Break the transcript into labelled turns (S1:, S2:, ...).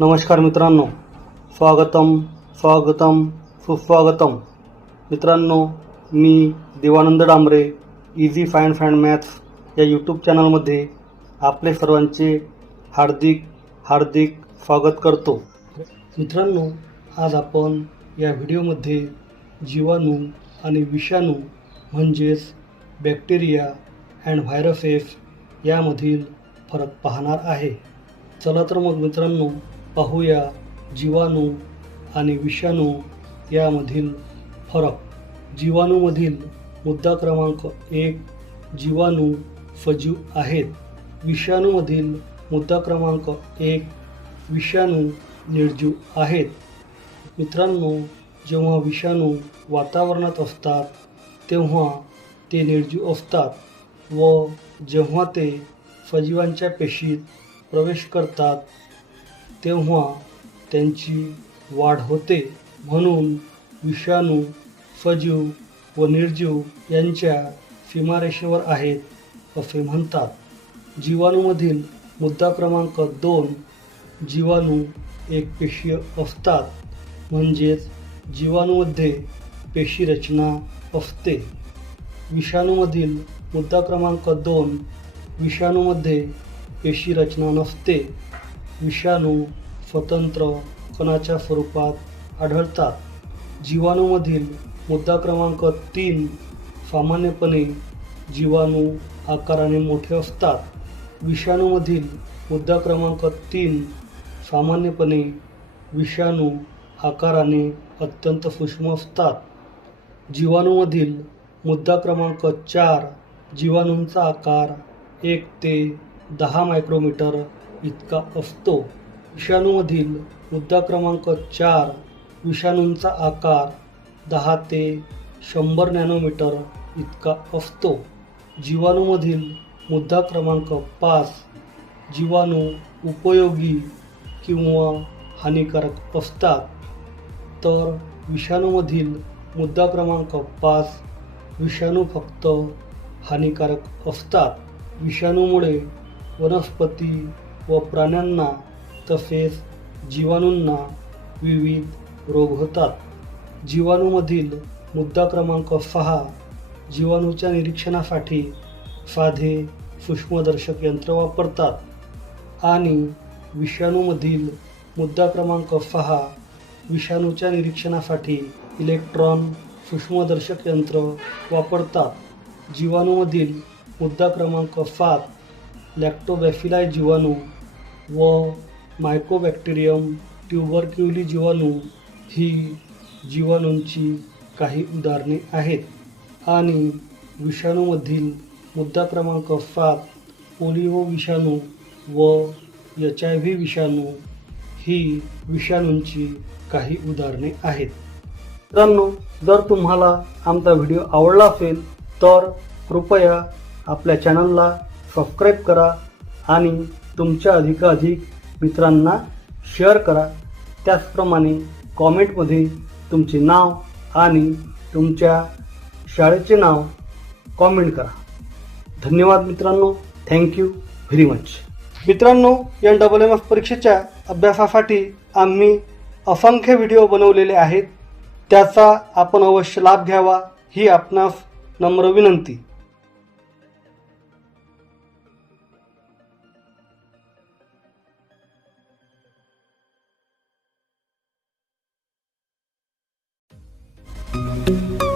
S1: नमस्कार मित्रांनो. स्वागतम स्वागतम सुस्वागतम. मित्रांनो मी Devanand Dambare easy fine fine maths या यूट्यूब चॅनलमध्ये आपले सर्वांचे हार्दिक हार्दिक स्वागत करतो. मित्रांनो आज आपण या व्हिडिओमध्ये जीवाणू आणि विषाणू म्हणजेच बॅक्टेरिया अँड व्हायरसेस यामधील फरक पाहणार आहे. चला तर मग मित्रांनो पाहूया जीवाणू आणि विषाणू यामधील फरक. जीवाणूमधील मुद्दा क्रमांक एक जीवाणू सजीव आहेत. विषाणूमधील मुद्दा क्रमांक एक विषाणू निर्जीव आहेत. मित्रांनो जेव्हा विषाणू वातावरणात असतात तेव्हा ते निर्जीव असतात व जेव्हा ते सजीवांच्या पेशीत प्रवेश करतात तेव्हा त्यांची वाढ होते म्हणून विषाणू सजीव व निर्जीव यांच्या सीमारेषेवर आहेत असे म्हणतात. जीवाणूमधील मुद्दा क्रमांक दोन जीवाणू एक पेशीय असतात म्हणजेच जीवाणूमध्ये पेशी रचना असते. विषाणूमधील मुद्दा क्रमांक दोन विषाणूमध्ये पेशी रचना नसते. विषाणू स्वतंत्र कणाच्या स्वरूपात आढळतात? जीवाणूमधील मुद्दा क्रमांक तीन सामान्यपणे जीवाणू आकाराने मोठे असतात. विषाणूमधील मुद्दा क्रमांक तीन सामान्यपणे विषाणू आकाराने अत्यंत सूक्ष्म असतात. जीवाणूमधील मुद्दा क्रमांक चार जीवाणूंचा आकार एक ते दहा मायक्रोमीटर इतका असतो. विषाणूमधील मुद्दा क्रमांक चार विषाणूंचा आकार दहा ते शंभर नॅनोमीटर इतका असतो. जीवाणूमधील मुद्दा क्रमांक पाच जीवाणू उपयोगी किंवा हानिकारक असतात. तर विषाणूमधील मुद्दा क्रमांक पाच विषाणू फक्त हानिकारक असतात. विषाणूमुळे वनस्पती व प्राण्यांना तसेच जीवाणूंना विविध रोग होतात. जीवाणूमधील मुद्दा क्रमांक सहा जीवाणूच्या निरीक्षणासाठी साधे सूक्ष्मदर्शक यंत्र वापरतात. आणि विषाणूमधील मुद्दा क्रमांक सहा विषाणूच्या निरीक्षणासाठी इलेक्ट्रॉन सूक्ष्मदर्शक यंत्र वापरतात. जीवाणूमधील मुद्दा क्रमांक सात लॅक्टोबॅफिलाय जीवाणू व मायकोबॅक्टेरियम ट्युबरक्युली जीवाणू ही जीवाणूंची काही उदाहरणे आहेत. आणि विषाणूमधील मुद्दा क्रमांक सात पोलिओ विषाणू व एच आय व्ही विषाणू ही विषाणूंची काही उदाहरणे आहेत. मित्रांनो जर तुम्हाला आमचा व्हिडिओ आवडला असेल तर कृपया आपल्या चॅनलला सबस्क्राईब करा आणि तुमच्या अधिकाधिक मित्रांना शेअर करा. त्याचप्रमाणे कॉमेंटमध्ये तुमचे नाव आणि तुमच्या शाळेचे नाव कॉमेंट करा. धन्यवाद मित्रांनो. थँक्यू व्हेरी मच मित्रांनो या डबल एम एफ परीक्षेच्या अभ्यासासाठी आम्ही असंख्य व्हिडिओ बनवलेले आहेत. त्याचा आपण अवश्य लाभ घ्यावा. ही आपणास नम्र विनंती. Thank you.